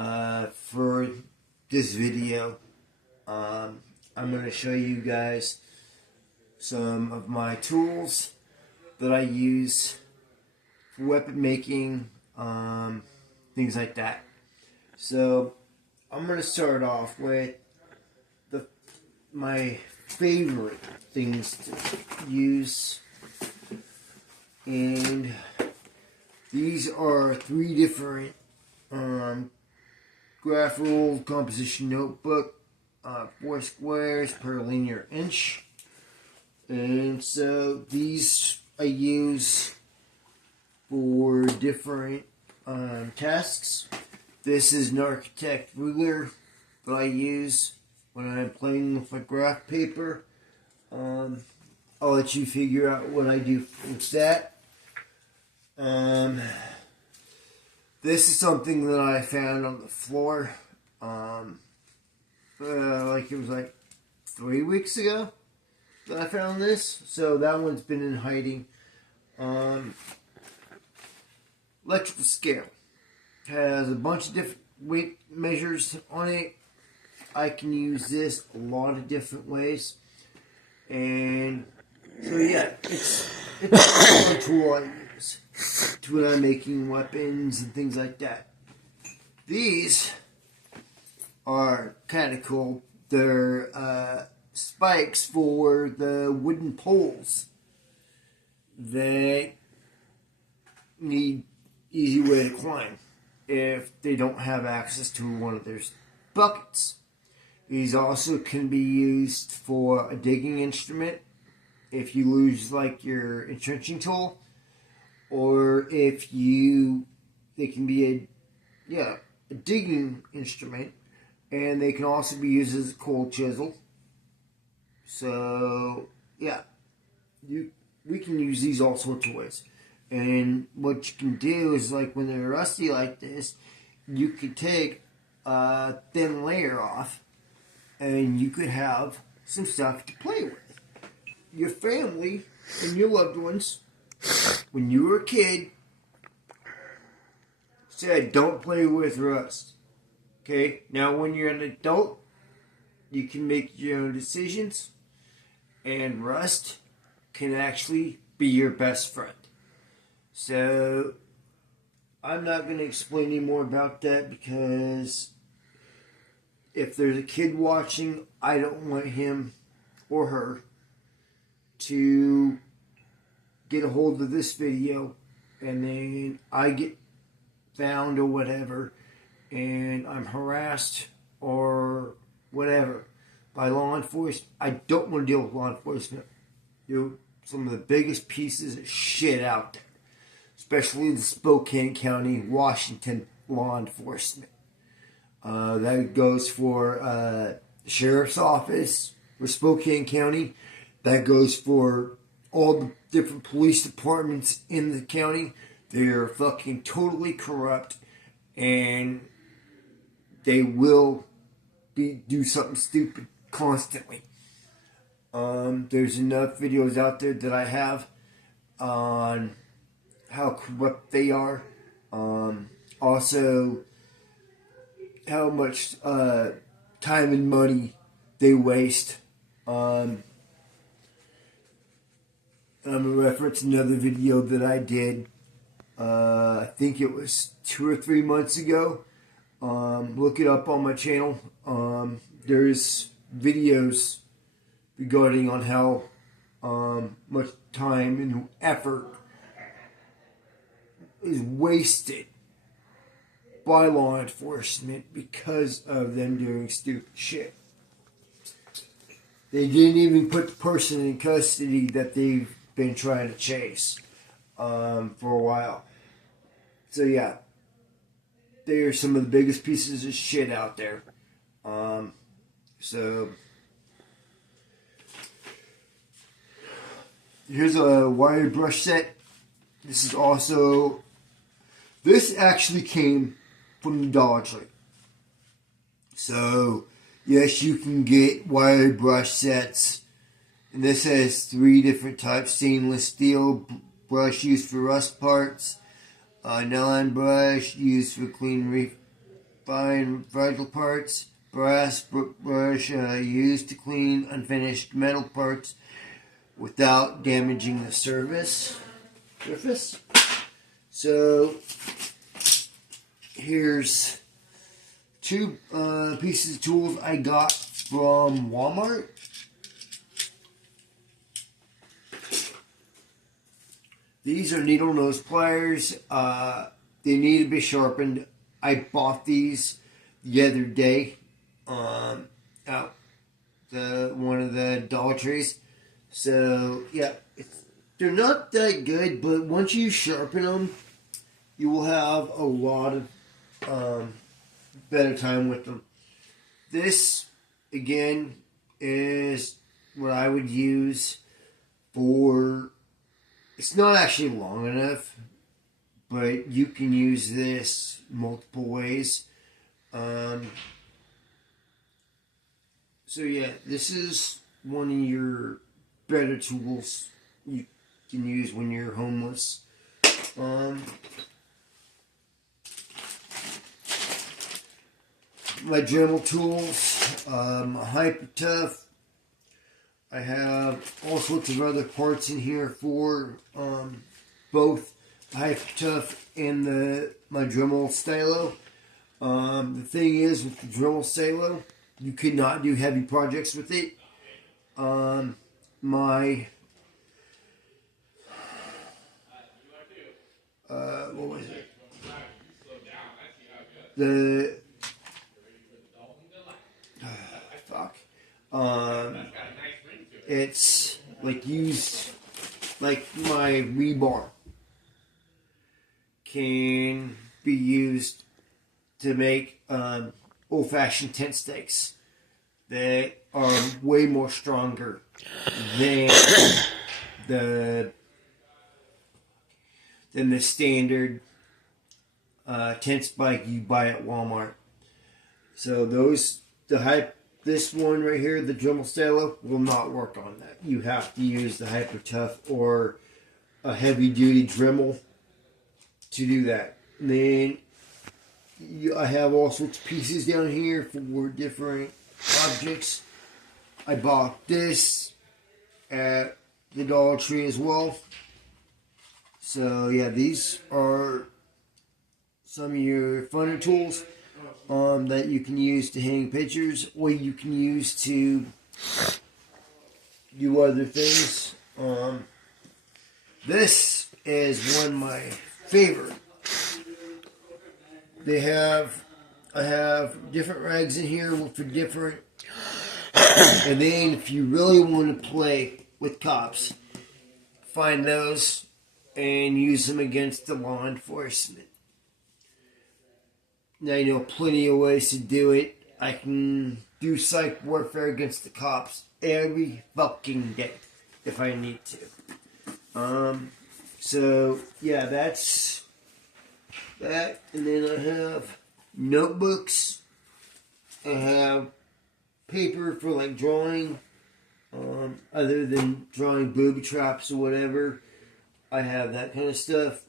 For this video, I'm going to show you guys some of my tools that I use for weapon making, things like that. So I'm going to start off with my favorite things to use, and these are 3 different graph rule composition notebook, 4 squares per linear inch. And so these I use for different tasks. This is an architect ruler that I use when I'm playing with my graph paper. I'll let you figure out what I do with that. This is something that I found on the floor, like it was like 3 weeks ago that I found this. So that one's been in hiding. Electrical scale has a bunch of different weight measures on it. I can use this a lot of different ways, and so yeah, it's a tool I use when I'm making weapons and things like that. These are kind of cool. They're spikes for the wooden poles that need easy way to climb if they don't have access to one of their buckets. These also can be used for a digging instrument if you lose like your entrenching tool, or if they can be a digging instrument, and they can also be used as a cold chisel. So yeah, we can use these all sorts of ways. And what you can do is, like when they're rusty like this, you could take a thin layer off, and you could have some stuff to play with. Your family and your loved ones, when you were a kid, said don't play with rust. Okay? Now when you're an adult, you can make your own decisions, and rust can actually be your best friend. So I'm not going to explain any more about that, because if there's a kid watching, I don't want him or her to get a hold of this video and then I get found or whatever, and I'm harassed or whatever by law enforcement. I don't want to deal with law enforcement. You're some of the biggest pieces of shit out there, especially in Spokane County, Washington law enforcement. That goes for the sheriff's office for Spokane County. That goes for all the different police departments in the county. They're fucking totally corrupt, and they will do something stupid constantly. There's enough videos out there that I have on how corrupt they are. Also, how much time and money they waste. I'm going to reference another video that I did. I think it was 2 or 3 months ago. Look it up on my channel. There's videos regarding on how much time and effort is wasted by law enforcement because of them doing stupid shit. They didn't even put the person in custody that they've been trying to chase for a while. So yeah, they're some of the biggest pieces of shit out there. So here's a wire brush set. This actually came from the Dollar Tree. So yes, you can get wire brush sets, and this has 3 different types: stainless steel brush used for rust parts, nylon brush used for clean fine fragile parts. Brass brush used to clean unfinished metal parts without damaging the surface. So here's two pieces of tools I got from Walmart. These are needle nose pliers. They need to be sharpened. I bought these the other day out one of the Dollar Trees. So yeah, they're not that good, but once you sharpen them, you will have a lot of better time with them. This again is what I would use for. It's not actually long enough, but you can use this multiple ways. So yeah, this is one of your better tools you can use when you're homeless. My Dremel tools, Hyper Tough. I have all sorts of other parts in here for both Hyper Tough and my Dremel stylo. The thing is with the Dremel stylo, you could not do heavy projects with it. What was it? Fuck. It's like used, like my rebar can be used to make old-fashioned tent stakes that are way more stronger than the standard tent spike you buy at Walmart. So this one right here, the Dremel stylo, will not work on that. You have to use the Hyper Tough or a heavy duty Dremel to do that. And then I have all sorts of pieces down here for different objects. I bought this at the Dollar Tree as well. So yeah, these are some of your funner tools that you can use to hang pictures, or you can use to do other things. This is one of my favorite. I have different rags in here for different, and then if you really want to play with cops, find those and use them against the law enforcement. Now you know plenty of ways to do it. I can do psych warfare against the cops every fucking day if I need to. So yeah, that's that. And then I have notebooks. I have paper for like drawing. Other than drawing booby traps or whatever, I have that kind of stuff.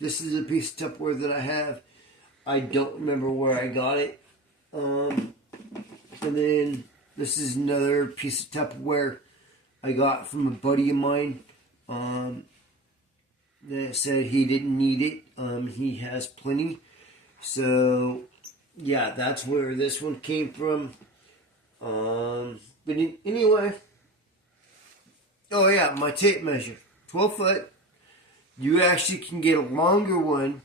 This is a piece of Tupperware that I have. I don't remember where I got it. And then this is another piece of Tupperware I got from a buddy of mine. That said he didn't need it. He has plenty. So yeah, that's where this one came from. But anyway. Oh yeah, my tape measure. 12 foot. You actually can get a longer one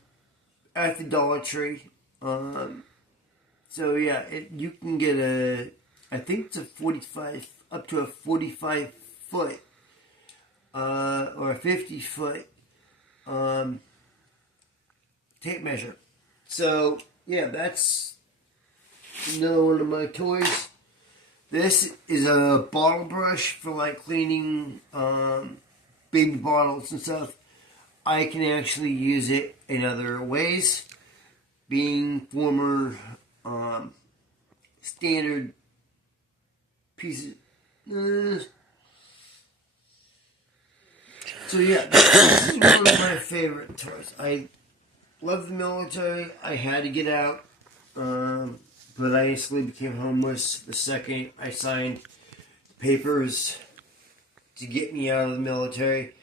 at the Dollar Tree. So yeah, you can get I think it's a 45, up to a 45 foot, or a 50 foot, tape measure. So yeah, that's another one of my toys. This is a bottle brush for like cleaning, baby bottles and stuff. I can actually use it in other ways, being former standard pieces. So yeah, this is one of my favorite toys. loved the military. I had to get out. But I instantly became homeless the second I signed papers to get me out of the military,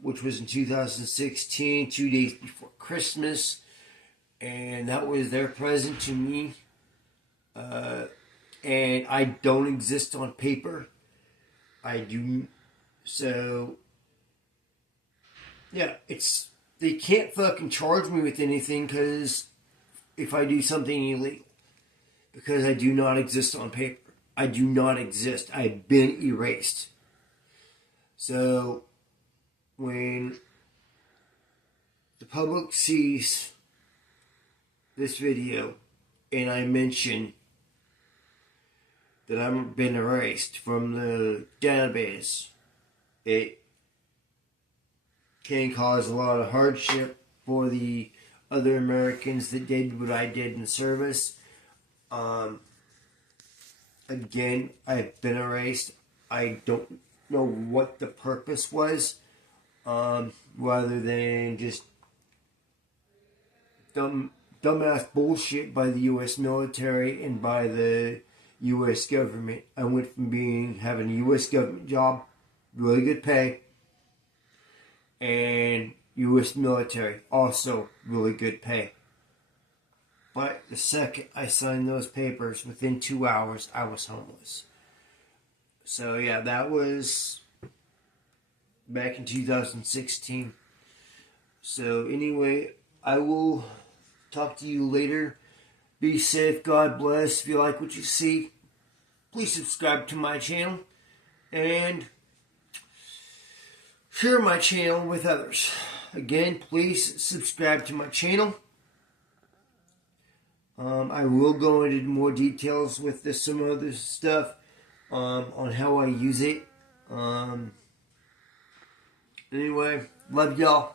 which was in 2016, 2 days before Christmas. And that was their present to me. And I don't exist on paper. I do. So, yeah, they can't fucking charge me with anything because if I do something illegal. Because I do not exist on paper. I do not exist. I've been erased. So, when the public sees this video and I mention that I've been erased from the database, it can cause a lot of hardship for the other Americans that did what I did in service. Again, I've been erased. I don't know what the purpose was, rather than just dumbass bullshit by the U.S. military and by the U.S. government. I went from having a U.S. government job, really good pay, and U.S. military, also really good pay. But the second I signed those papers, within 2 hours, I was homeless. So yeah, that was back in 2016. So anyway, I will talk to you later. Be safe. God bless. If you like what you see, please subscribe to my channel and share my channel with others. Again, please subscribe to my channel. I will go into more details with some other stuff on how I use it. Anyway, love y'all.